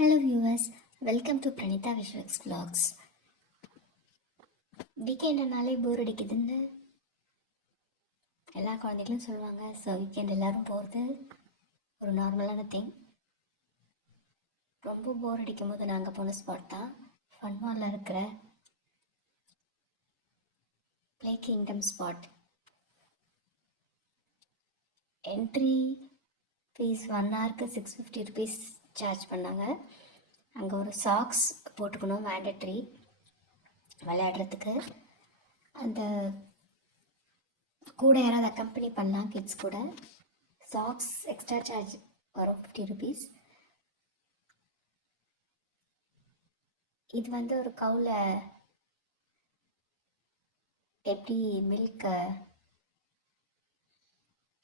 Hello viewers, welcome to Pranitha visuals vlogs. வீக்கெண்டுனாலே போர் அடிக்குதுன்னு எல்லா குழந்தைகளும் சொல்லுவாங்க. ஸோ வீக்கெண்ட் எல்லோரும் போகிறது ஒரு நார்மலான திங். ரொம்ப போர் அடிக்கும் போது நாங்கள் போன ஸ்பாட் தான் ஃபன் மாலில் இருக்கிற play kingdom spot. Entry fees 1 ஹவருக்கு 650 ருபீஸ் சார்ஜ் பண்ணாங்க. அங்கே ஒரு சாக்ஸ் போட்டுக்கணும், மேண்டட்ரி விளையாடுறதுக்கு. அந்த கூட யாராவது அக்கம்பெனி பண்ணலாம், கிட்ஸ் கூட. சாக்ஸ் எக்ஸ்ட்ரா சார்ஜ் வரும் 50 ருபீஸ். இது வந்து ஒரு கவுல எப்படி மில்க்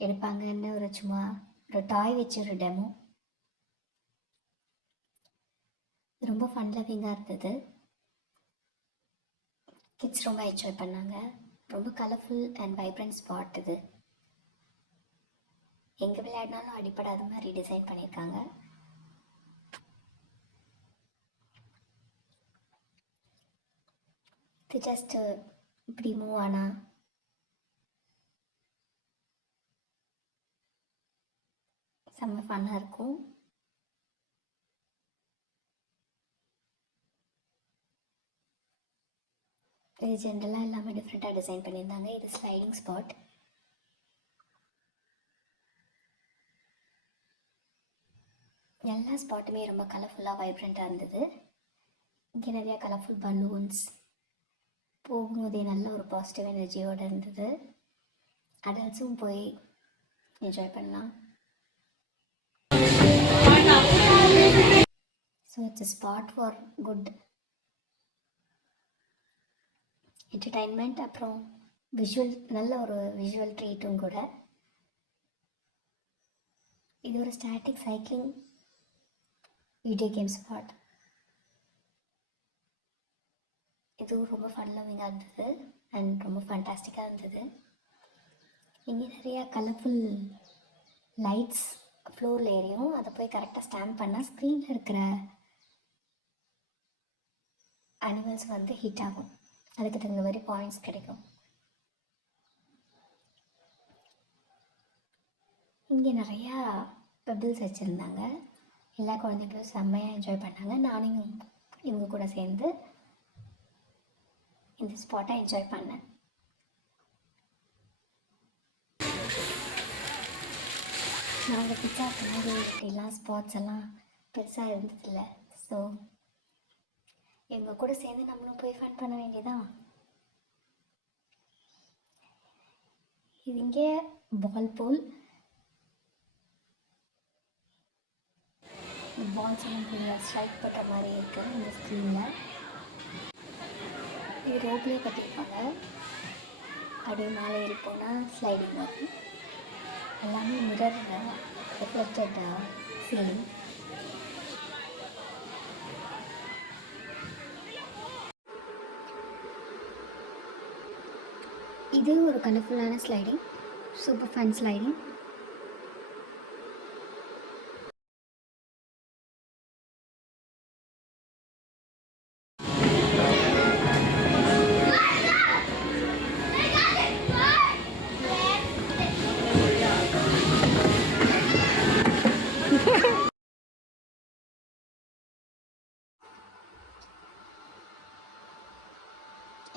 எடுப்பாங்கன்னு ஒரு சும்மா ஒரு டாய் வச்சு ஒரு டெமோ. ரொம்ப ஃபன் லவ்விங்காக இருந்தது. கிட்ஸ் ரொம்ப என்ஜாய் பண்ணாங்க. ரொம்ப கலர்ஃபுல் அண்ட் வைப்ரண்ட் ஸ்பாட் இது. எங்கே விளையாடினாலும் அடிப்படாத மாதிரி டிசைன் பண்ணியிருக்காங்க. இது ஜஸ்ட் இப்படி மூவ் ஆனால் செம்ம ஃபன்னாக இருக்கும். இது ஜென்ரலாக எல்லாமே டிஃப்ரெண்ட்டாக டிசைன் பண்ணியிருந்தாங்க. இது ஸ்லைடிங் ஸ்பாட். எல்லா ஸ்பாட்டுமே ரொம்ப கலர்ஃபுல்லாக வைப்ரண்ட்டாக இருந்தது. இங்கே நிறையா கலர்ஃபுல் பலூன்ஸ், போகும்போதே நல்ல ஒரு பாசிட்டிவ் எனர்ஜியோடு இருந்தது. அடல்ட்ஸும் போய் என்ஜாய் பண்ணலாம். So it's a spot for good entertainment. அப்புறம் நல்ல ஒரு விஷுவல் ட்ரீட்டும் கூட. இது ஒரு static cycling video game spot. இதுவும் ரொம்ப ஃபன் லவ்விங்காக இருந்தது அண்ட் ரொம்ப ஃபண்டாஸ்டிக்காக இருந்தது. இங்கே நிறையா கலர்ஃபுல் லைட்ஸ் ஃப்ளோரில் ஏறியும் அதை போய் கரெக்டாக ஸ்டாம்ப் பண்ணால் ஸ்க்ரீனில் இருக்கிற அனிமல்ஸ் வந்து ஹிட் ஆகும். அதுக்கு தகுந்த மாதிரி பாயிண்ட்ஸ் கிடைக்கும். இங்கே நிறையா பெபிள்ஸ் வச்சுருந்தாங்க. எல்லா குழந்தைங்களும் செம்மையாக என்ஜாய் பண்ணாங்க. நானும் இவங்க கூட சேர்ந்து இந்த ஸ்பாட்டை என்ஜாய் பண்ணேன். நாங்கள் பிச்சா பின்னாடி இப்படிலாம் ஸ்பாட்ஸ் எல்லாம் பெருசாக இருந்ததில்ல. ஸோ எங்கள் கூட சேர்ந்து நம்மளும் போய் ஃபன் பண்ண வேண்டியதான். இது இங்கே பால் போல் பால்ஸ் எல்லாம் புள்ளியாக ஸ்ட்ரைக் பண்ணுற மாதிரி இருக்குது இந்த ஸ்க்ரீனில். இது ரோப்லேயே கட்டியிருப்பாங்க. அப்படியே மேலே ஏறி போனால் ஸ்லைடிங் வரும். எல்லாமே மிரர் ரிஃப்ளெக்டட் சீலிங். இது ஒரு கலர்ஃபுல்லான ஸ்லைடிங், சூப்பர் ஃபன் ஸ்லைடிங்.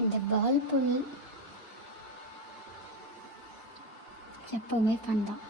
இந்த பால் புல் எப்போவுமே ஃபன் தான்.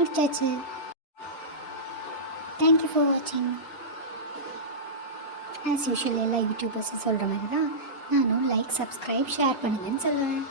முடிச்சாச்சு. தேங்க்யூ ஃபார் வாட்சிங். ஆஸ் யூஷுவல் எல்லா யூடியூபர்ஸும் சொல்கிற மாதிரி தான் நானும் லைக், சப்ஸ்கிரைப், ஷேர் பண்ணுங்கன்னு சொல்லுவேன்.